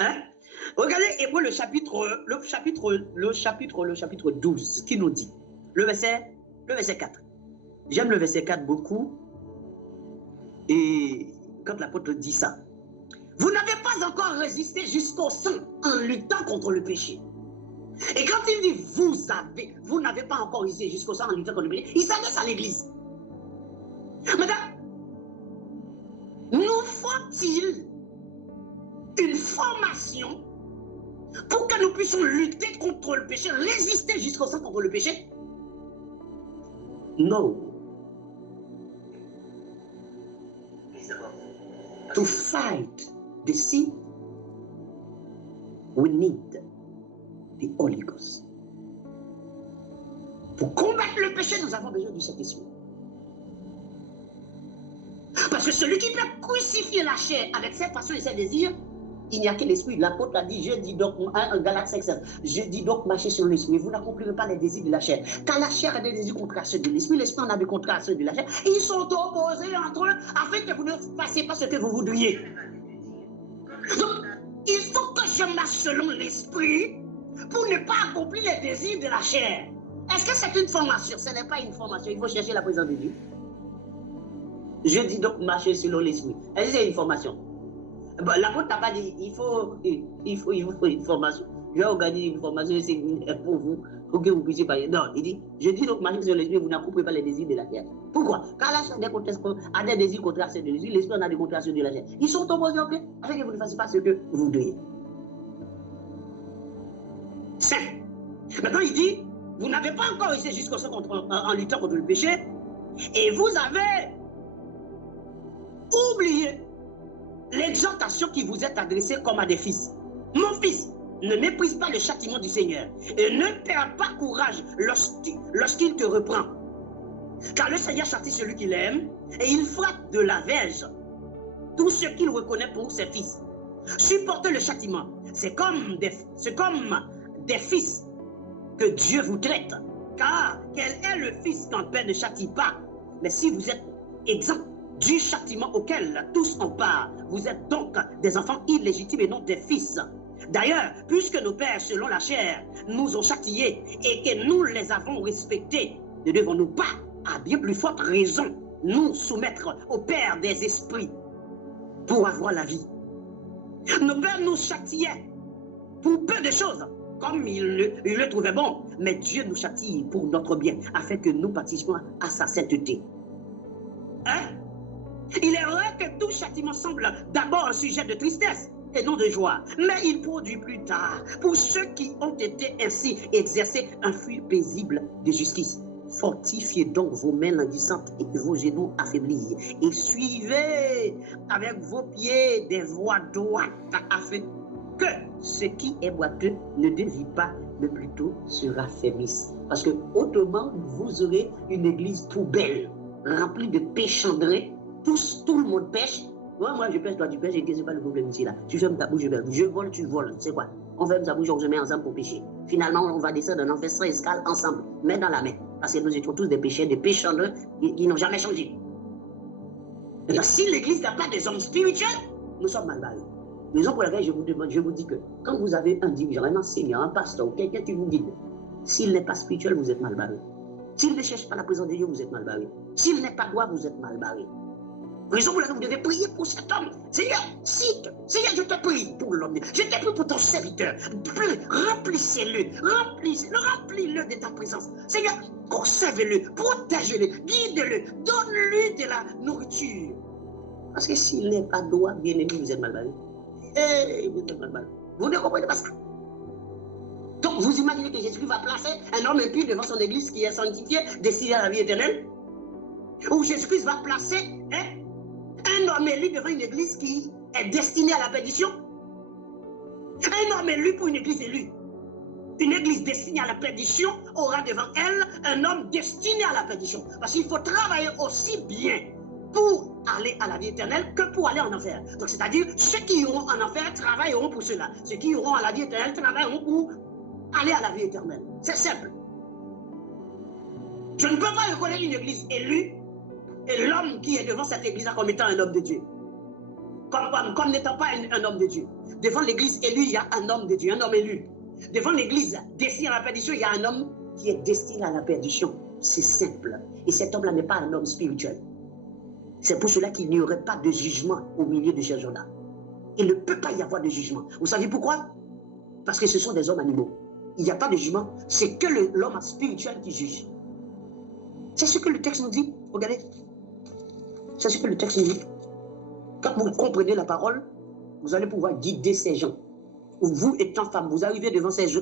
Hein? Regardez Hébreux le chapitre 12, qui nous dit, le verset 4. J'aime le verset 4 beaucoup. Et quand l'apôtre dit ça, vous n'avez pas encore résisté jusqu'au sang en luttant contre le péché. Et quand il dit vous n'avez pas encore résisté jusqu'au sang en luttant contre le péché, il s'adresse à l'église. Madame, nous faut-il une formation pour que nous puissions lutter contre le péché, résister jusqu'au sang contre le péché? Non. To fight the sin, we need the Holy Ghost. Pour combattre le péché, nous avons besoin du Saint-Esprit. Parce que celui qui peut crucifier la chair avec ses passions et ses désirs, il n'y a que l'esprit. L'apôtre a dit, je dis donc, Galates 5, je dis donc, marchez sur l'esprit, vous n'accomplirez pas les désirs de la chair. Car la chair a des désirs contraires à ceux de l'esprit, l'esprit en a des contraires à ceux de la chair. Ils sont opposés entre eux afin que vous ne fassiez pas ce que vous voudriez. Donc, il faut que je marche selon l'esprit pour ne pas accomplir les désirs de la chair. Est-ce que c'est une formation? Ce n'est pas une formation, il faut chercher la présence de Dieu. Je dis donc marcher selon l'esprit. Est-ce que c'est une formation? Bon, l'apôtre n'a pas dit il faut une formation. Je vais organiser une formation pour vous, pour que vous puissiez parler. Non, il dit je dis donc marcher selon l'esprit, vous n'accomplirez pas les désirs de la chair. Pourquoi? Car la chair a des désirs contraires à ceux de l'esprit, l'esprit en a des contraires à ceux de la chair. Ils sont opposés en fait, afin que vous ne fassiez pas ce que vous voudriez. Simple. Maintenant, il dit vous n'avez pas encore essayé jusqu'au sang en luttant contre le péché, et vous avez oublié l'exhortation qui vous est adressée comme à des fils. Mon fils, ne méprise pas le châtiment du Seigneur et ne perds pas courage lorsqu'il te reprend. Car le Seigneur châtie celui qu'il aime et il frappe de la verge tout ce qu'il reconnaît pour ses fils. Supportez le châtiment. C'est comme des fils que Dieu vous traite. Car quel est le fils qu'un père ne châtie pas? Mais si vous êtes exempt du châtiment auquel tous ont part, vous êtes donc des enfants illégitimes et non des fils. D'ailleurs, puisque nos pères, selon la chair, nous ont châtiés et que nous les avons respectés, ne devons-nous pas, à bien plus forte raison, nous soumettre au Père des esprits pour avoir la vie? Nos pères nous châtiaient pour peu de choses, comme ils le trouvaient bon, mais Dieu nous châtie pour notre bien, afin que nous participions à sa sainteté. Hein? Il est vrai que tout châtiment semble d'abord un sujet de tristesse et non de joie, mais il produit plus tard, pour ceux qui ont été ainsi exercés, un fruit paisible de justice. Fortifiez donc vos mains languissantes et vos genoux affaiblis, et suivez avec vos pieds des voies droites, afin que ce qui est boiteux ne dévie pas, mais plutôt se raffermisse. Parce que autrement, vous aurez une église poubelle, remplie de péchandrins. Tout le monde pêche. Moi je pêche, toi tu pêches, et c'est pas le problème ici là. Tu fermes ta bouche, je vole, tu voles. C'est quoi? On ferme sa bouche, on se met ensemble pour pêcher. Finalement, on va descendre en enfer sans escale ensemble, main dans la main. Parce que nous étions tous des pécheurs, des pécheurs qui n'ont jamais changé. Alors, si l'église n'a pas des hommes spirituels, nous sommes mal barrés. Raison pour laquelle je vous dis que quand vous avez un dirigeant, un enseignant, un pasteur ou quelqu'un qui vous guide, s'il n'est pas spirituel, vous êtes mal barré. S'il ne cherche pas la présence de Dieu, vous êtes mal barré. S'il n'est pas droit, vous êtes mal barré. Raison pour laquelle vous devez prier pour cet homme. Seigneur, Seigneur, je te prie pour l'homme. Je te prie pour ton serviteur. Remplissez-le. Remplis-le de ta présence. Seigneur, conservez-le, protégez-le, guide-le, donne-lui de la nourriture. Parce que s'il n'est pas droit, bien aimé, vous êtes mal barré. Vous êtes mal barré. Vous ne comprenez pas ça? Donc, vous imaginez que Jésus va placer un homme impur devant son église qui est sanctifié, destiné à la vie éternelle? Ou Jésus-Christ va placer un homme élu devant une église qui est destinée à la perdition? Un homme élu pour une église élue. Une église destinée à la perdition aura devant elle un homme destiné à la perdition. Parce qu'il faut travailler aussi bien pour aller à la vie éternelle que pour aller en enfer. Donc c'est-à-dire, ceux qui iront en enfer travailleront pour cela. Ceux qui iront à la vie éternelle travailleront pour aller à la vie éternelle. C'est simple. Je ne peux pas reconnaître une église élue et l'homme qui est devant cette église comme étant un homme de Dieu. comme n'étant pas un homme de Dieu. Devant l'église élue, il y a un homme de Dieu, un homme élu. Devant l'église destinée à la perdition, il y a un homme qui est destiné à la perdition. C'est simple. Et cet homme-là n'est pas un homme spirituel. C'est pour cela qu'il n'y aurait pas de jugement au milieu de ces gens-là. Il ne peut pas y avoir de jugement. Vous savez pourquoi? Parce que ce sont des hommes animaux. Il n'y a pas de jugement. C'est que l'homme spirituel qui juge. C'est ce que le texte nous dit. Regardez. C'est ce que le texte nous dit. Quand vous comprenez la parole, vous allez pouvoir guider ces gens. Ou vous, étant femme, vous arrivez devant ces gens,